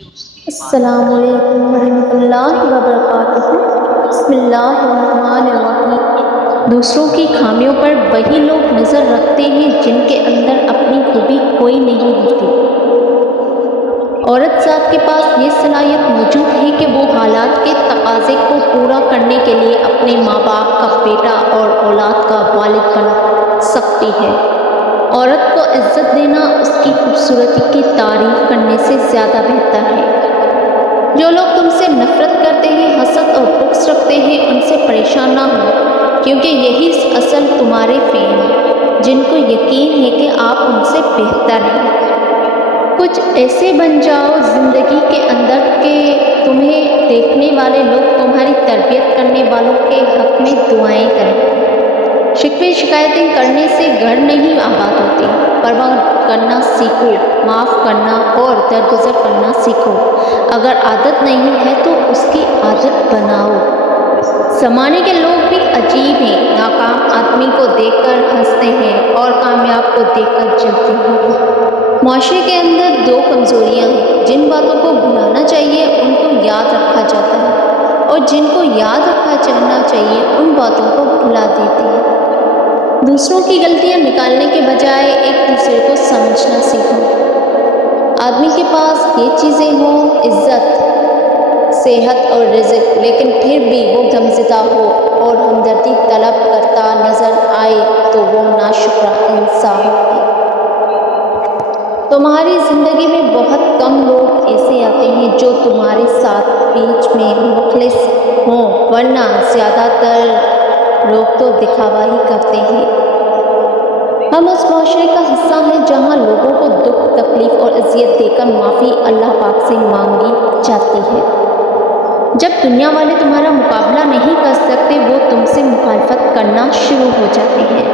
السلام علیکم ورحمۃ اللہ وبرکاتہ۔ بسم اللہ الرحمن الرحیم۔ دوسروں کی خامیوں پر وہی لوگ نظر رکھتے ہیں جن کے اندر اپنی خوبی کوئی نہیں ہوتی۔ عورت ذات کے پاس یہ صلاحیت موجود ہے کہ وہ حالات کے تقاضے کو پورا کرنے کے لیے اپنے ماں باپ کا بیٹا اور اولاد کا والد بن سکتی ہے۔ عورت کو عزت دینا اس کی خوبصورتی کی تعریف کرنے سے زیادہ بہتر ہے۔ جو لوگ تم سے نفرت کرتے ہیں، حسد اور بغض رکھتے ہیں، ان سے پریشان نہ ہو، کیونکہ یہی اصل تمہارے فین ہیں جن کو یقین ہے کہ آپ ان سے بہتر ہیں۔ کچھ ایسے بن جاؤ زندگی کے اندر کہ تمہیں دیکھنے والے لوگ تمہاری تربیت کرنے والوں کے حق میں دعائیں کریں۔ شکوے شکایتیں کرنے سے گھر نہیں آباد ہوتے۔ پرواہ کرنا سیکھو، معاف کرنا اور درگزر کرنا سیکھو۔ اگر عادت نہیں ہے تو اس کی عادت بناؤ۔ زمانے کے لوگ بھی عجیب ہیں، ناکام آدمی کو دیکھ کر ہنستے ہیں اور کامیاب کو دیکھ کر جلتے ہیں۔ معاشرے کے اندر دو کمزوریاں ہیں، جن باتوں کو بھلانا چاہیے ان کو یاد رکھا جاتا ہے، اور جن کو یاد رکھا جانا چاہیے ان باتوں کو بھلا دیتے ہیں۔ دوسروں کی غلطیاں نکالنے کے بجائے ایک دوسرے کو سمجھنا سیکھو۔ آدمی کے پاس یہ چیزیں ہوں، عزت، صحت اور رزق، لیکن پھر بھی وہ غمزدہ ہو اور ہمدردی طلب کرتا نظر آئے تو وہ ناشکرا انسان ہے۔ تمہاری زندگی میں بہت کم لوگ ایسے آتے ہیں جو تمہارے ساتھ بیچ میں مخلص ہوں، ورنہ زیادہ تر لوگ تو دکھاوا ہی کرتے ہیں۔ ہم اس معاشرے کا حصہ ہیں جہاں لوگوں کو دکھ، تکلیف اور اذیت دے کر معافی اللہ پاک سے مانگی جاتی ہے۔ جب دنیا والے تمہارا مقابلہ نہیں کر سکتے، وہ تم سے مخالفت کرنا شروع ہو جاتے ہیں۔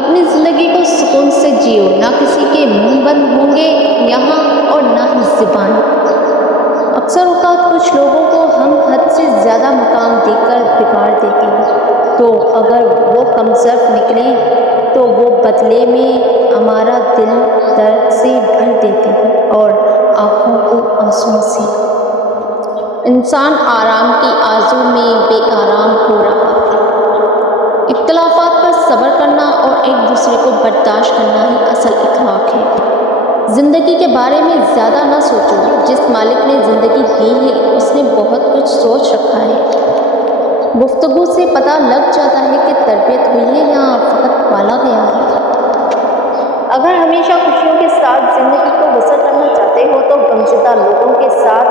اپنی زندگی کو سکون سے جیو، نہ کسی کے منہ بند ہوں گے یہاں اور نہ ہی زبان۔ اکثر اوقات کچھ لوگوں کو ہم حد سے زیادہ مقام دے کر بگاڑ دیتے ہیں، تو اگر وہ کم ظرف نکلیں تو وہ بدلے میں ہمارا دل درد سے بھر دیتے ہیں اور آنکھوں کو آنسوؤں سے۔ انسان آرام کی آرزو میں بے آرام ہو رہا ہے۔ اختلافات پر صبر کرنا اور ایک دوسرے کو برداشت کرنا ہی اصل اخلاق ہے۔ زندگی کے بارے میں زیادہ نہ سوچو، جس مالک نے زندگی دی ہے اس نے بہت کچھ سوچ رکھا ہے۔ گفتگو سے پتہ لگ جاتا ہے کہ تربیت ہوئی ہے یا فقط پالا گیا ہے۔ اگر ہمیشہ خوشیوں کے ساتھ زندگی کو بسر کرنا چاہتے ہو تو غمزدہ لوگوں کے ساتھ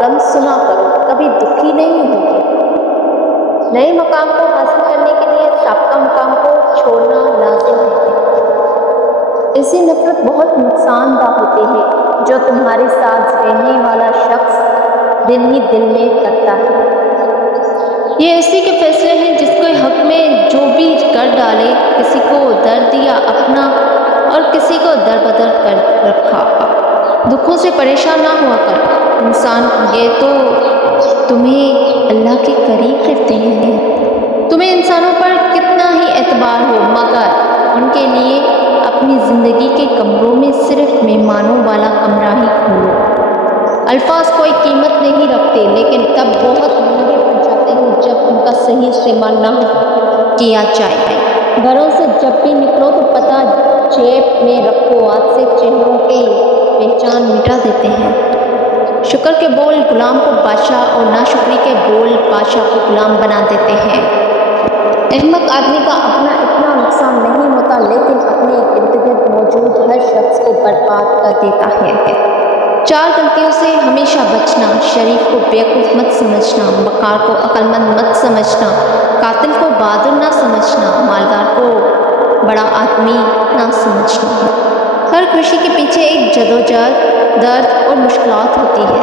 غم سنا کرو، کبھی دکھی نہیں ہوگے۔ نئے مقام کو حاصل کرنے کے لیے سابقہ مقام کو چھوڑنا لازم ہے۔ ایسی نفرت بہت نقصان دہ ہوتی ہے جو تمہارے ساتھ رہنے والا شخص دل ہی دل میں کرتا ہے۔ یہ اسی کے فیصلے ہیں جس کے حق میں جو بھی کر ڈالے، کسی کو در دیا اپنا اور کسی کو در بدر کر رکھا۔ دکھوں سے پریشان نہ ہوا کر انسان، یہ تو تمہیں اللہ کے قریب کرتے ہیں۔ تمہیں انسانوں پر کتنا ہی اعتبار ہو، مگر ان کے لیے اپنی زندگی کے کمروں میں صرف مہمانوں والا کمرہ ہی کھولو۔ الفاظ کوئی قیمت نہیں رکھتے، لیکن تب بہت مہنگے پڑ جاتے ہیں جب ان کا صحیح استعمال نہ کیا جائے۔ گھروں سے جب بھی نکلو تو پتہ جیب میں رکھو، آج سے چہروں کی پہچان مٹا دیتے ہیں۔ شکر کے بول غلام کو بادشاہ اور ناشکری کے بول بادشاہ کو غلام بنا دیتے ہیں۔ احمق آدمی کا اپنا اتنا نقصان نہیں ہوتا، لیکن اپنے ارد گرد موجود ہر شخص کو برباد کر دیتا ہے۔ چار غلطیوں سے ہمیشہ بچنا: شریف کو بیوقوف مت سمجھنا، وقار کو عقل مند مت سمجھنا، قاتل کو بہادر نہ سمجھنا، مالدار کو بڑا آدمی نہ سمجھنا۔ ہر خوشی کے پیچھے ایک جدوجہد، درد اور مشکلات ہوتی ہے۔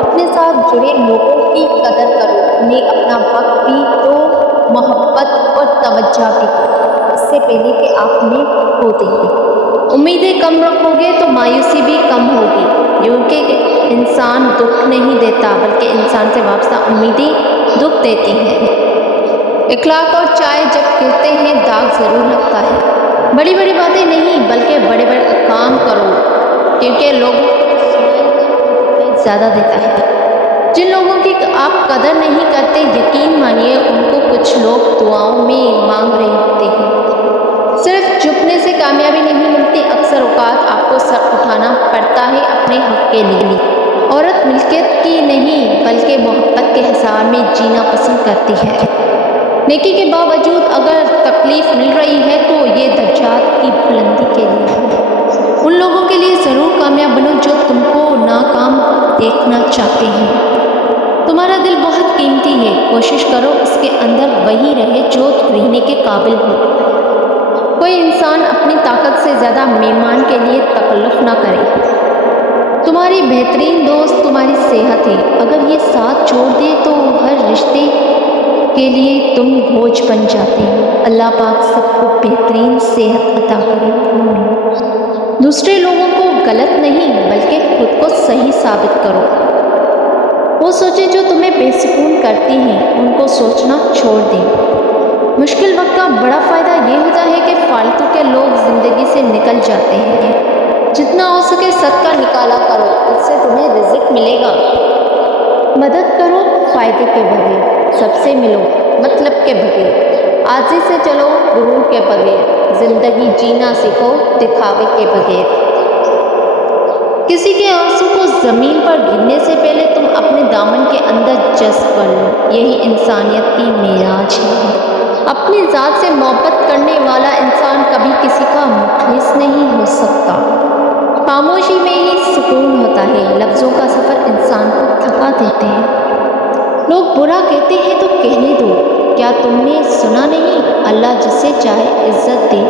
اپنے ساتھ جڑے لوگوں کی قدر کرو، انہیں اپنا وقت بھی دو، محبت اور توجہ بھی دو، اس سے پہلے کہ آپ انہیں کھو دیں۔ امیدیں کم رکھو گے تو مایوسی بھی کم ہوگی، کیونکہ انسان دکھ نہیں دیتا بلکہ انسان سے وابستہ امیدیں دکھ دیتی ہیں۔ اخلاق اور چائے جب گرتے ہیں داغ ضرور لگتا ہے۔ بڑی بڑی باتیں نہیں بلکہ بڑے بڑے کام کرو، کیونکہ لوگوں کو سنائی کر زیادہ دیتا ہے۔ جن لوگوں کی آپ قدر نہیں کرتے، یقین مانیے ان کو کچھ لوگ دعاؤں میں مانگ رہے ہوتے ہیں۔ صرف جھکنے سے کامیابی نہیں ملتی، اکثر اوقات آپ کو سر اٹھانا پڑتا ہے اپنے حق کے لیے۔ عورت ملکیت کی نہیں بلکہ محبت کے حصار میں جینا پسند کرتی ہے۔ نیکی کے باوجود اگر تکلیف مل رہی ہے تو یہ درجات کی بلندی کے لیے ہے۔ ان لوگوں کے لیے ضرور کامیاب بنو جو تم کو ناکام دیکھنا چاہتے ہیں۔ تمہارا دل بہت قیمتی ہے، کوشش کرو اس کے اندر وہی رہے جو رہنے کے قابل ہو۔ کوئی انسان اپنی طاقت سے زیادہ مہمان کے لیے تکلف نہ کرے۔ تمہاری بہترین دوست تمہاری صحت ہے، اگر یہ ساتھ چھوڑ دے تو ہر رشتے کے لیے تم بوجھ بن جاتے ہو۔ اللہ پاک سب کو بہترین صحت عطا کرے۔ دوسرے لوگوں کو غلط نہیں بلکہ خود کو صحیح ثابت کرو۔ وہ سوچیں جو تمہیں بے سکون کرتی ہیں، ان کو سوچنا چھوڑ دیں۔ مشکل وقت کا بڑا فائدہ یہ ہوتا ہے کہ فالتو کے لوگ زندگی سے نکل جاتے ہیں۔ جتنا ہو سکے صدقہ نکالا کرو، اس سے تمہیں رزق ملے گا۔ مدد کرو فائدے کے بغیر، سب سے ملو مطلب کے بغیر، عاجزی سے چلو غرور کے بغیر، زندگی جینا سیکھو دکھاوے کے بغیر۔ کسی کے آنسو کو زمین پر گرنے سے پہلے تم اپنے دامن کے اندر جذب کر لو، یہی انسانیت کی معراج ہے۔ اپنی ذات سے محبت کرنے والا انسان کبھی کسی کا مخلص نہیں ہو سکتا۔ خاموشی میں ہی سکون ہوتا ہے، لفظوں کا سفر انسان کو تھکا دیتے ہیں۔ لوگ برا کہتے ہیں تو کہنے دو، کیا تم نے سنا نہیں؟ اللہ جسے چاہے عزت دے،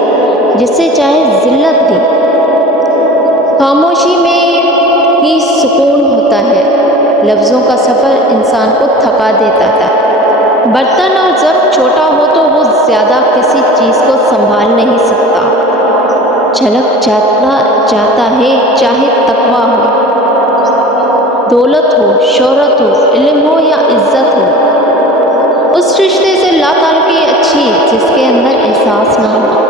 جسے چاہے ذلت دے۔ خاموشی میں ہی سکون ہوتا ہے، لفظوں کا سفر انسان کو تھکا دیتا ہے۔ برتن اور ظرف چھوٹا ہو تو وہ زیادہ کسی چیز کو سنبھال نہیں سکتا۔ جھلک جاتا ہے چاہے تقویٰ ہو، دولت ہو، شہرت ہو، علم ہو یا عزت ہو۔ اس رشتے سے لا تعلقی اچھی جس کے اندر احساس نہ ہو۔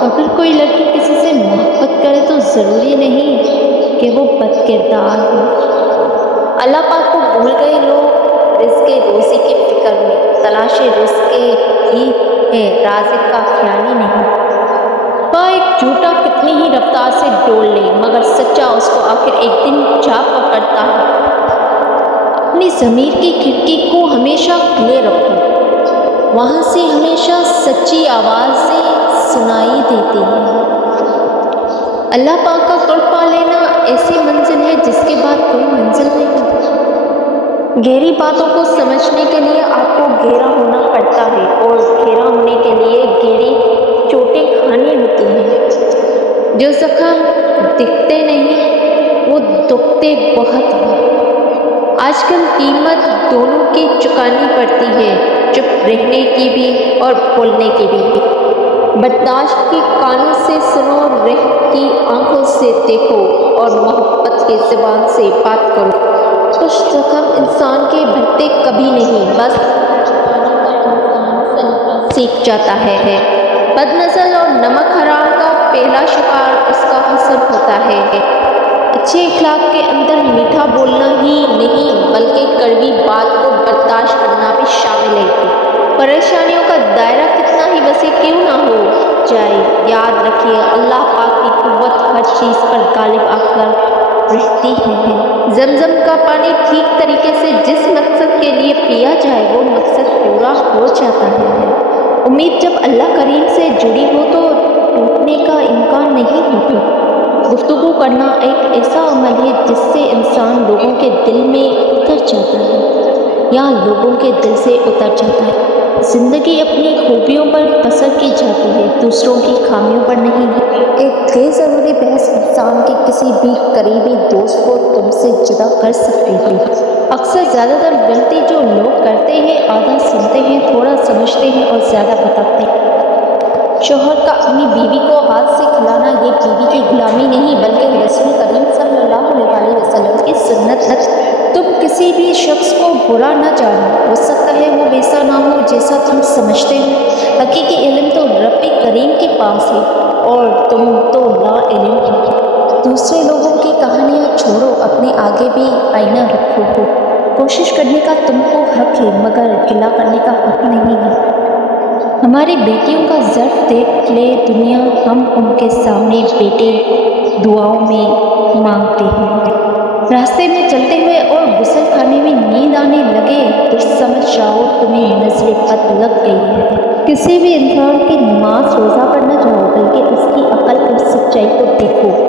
اگر کوئی لڑکی کسی سے محبت کرے تو ضروری نہیں کہ وہ بد کردار ہو۔ اللہ پاک کو بھول گئے لوگ رزق روزی کی فکر میں، تلاش رزق ہی ہے، رازق کا خیال ہی نہیں۔ ایک جھوٹا کتنی ہی رفتار سے ڈول لے مگر سچا اس کو آخر ایک دن جا پکڑتا ہے۔ اپنی ضمیر کی کھڑکی کو ہمیشہ کھلے رکھو، وہاں سے ہمیشہ سچی آوازیں سنائی دیتی ہیں۔ اللہ پاک کا قرب پا لینا ایسی منزل ہے جس کے بعد کوئی منزل نہیں۔ گہری باتوں کو سمجھنے کے لیے آپ کو گہرا ہونا پڑتا ہے اور گہرا ہونے کے لیے گہری چوٹیں کھانی ہوتی ہیں۔ جو زخم دکھتے نہیں وہ دکھتے بہت ہیں۔ آج کل قیمت دونوں کی چکانی پڑتی ہے، چپ رہنے کی بھی اور بولنے کی بھی۔ برداشت کی کانوں سے سنو، رحم کی آنکھوں سے دیکھو اور محبت کی زبان سے بات کرو۔ کچھ زخم انسان کے بھرتے کبھی نہیں، بس انسان سیکھ جاتا ہے۔ بد نسل اور نمک حرام کا پہلا شکار اس کا حسد ہوتا ہے۔ اچھے اخلاق کے اندر میٹھا بولنا ہی نہیں بلکہ کڑوی بات کو برداشت کرنا بھی شامل ہے۔ پریشانیوں کا دائرہ کتنا ہی وسیع کیوں نہ ہو جائے، یاد رکھیے اللہ پاک کی قوت ہر چیز پر غالب آ کر رہتی ہے۔ زمزم کا پانی ٹھیک طریقے سے جس مقصد کے لیے پیا جائے وہ مقصد پورا ہو جاتا ہے۔ امید جب اللہ کریم سے جڑی ہو تو ٹوٹنے کا امکان نہیں ہوتا۔ گفتگو کرنا ایک ایسا عمل ہے جس سے انسان لوگوں کے دل میں اتر جاتا ہے یا لوگوں کے دل سے اتر جاتا ہے۔ زندگی اپنی خوبیوں پر بسر کی جاتی ہے، دوسروں کی خامیوں پر نہیں۔ ایک غیر ضروری بحث انسان کے کسی بھی قریبی دوست کو تم سے جدا کر سکتی ہے۔ اکثر زیادہ تر غلطی جو لوگ کرتے ہیں، آدھا سنتے ہیں، تھوڑا سمجھتے ہیں اور زیادہ بتاتے ہیں۔ شوہر کا اپنی بیوی کو ہاتھ سے کھلانا یہ بیوی کی غلامی نہیں بلکہ رسول کریم صلی اللہ علیہ وسلم کی سنت ہے۔ تم کسی بھی شخص کو برا نہ جانو، ہو سکتا ہے وہ ویسا نہ ہو جیسا تم سمجھتے ہو۔ حقیقی علم تو رب کریم کے پاس ہے اور تم تو لا علم ہو۔ دوسرے لوگوں کی کہانیاں چھوڑو، اپنے آگے بھی آئینہ رکھو ہو۔ کوشش کرنے کا تم کو حق ہے مگر گلہ کرنے کا حق نہیں ہے۔ ہماری بیٹیوں کا ظرف دیکھ لے دنیا، ہم ان کے سامنے بیٹے دعاؤں میں مانگتے ہیں۔ راستے میں چلتے ہوئے اور غسل خانے میں نیند آنے لگے تو سمجھ جاؤ تمہیں نظر بد لگ گئی ہے۔ کسی بھی انسان کی نماز روزہ پر نہ جاؤ بلکہ اس کی عقل اور سچائی کو دیکھو۔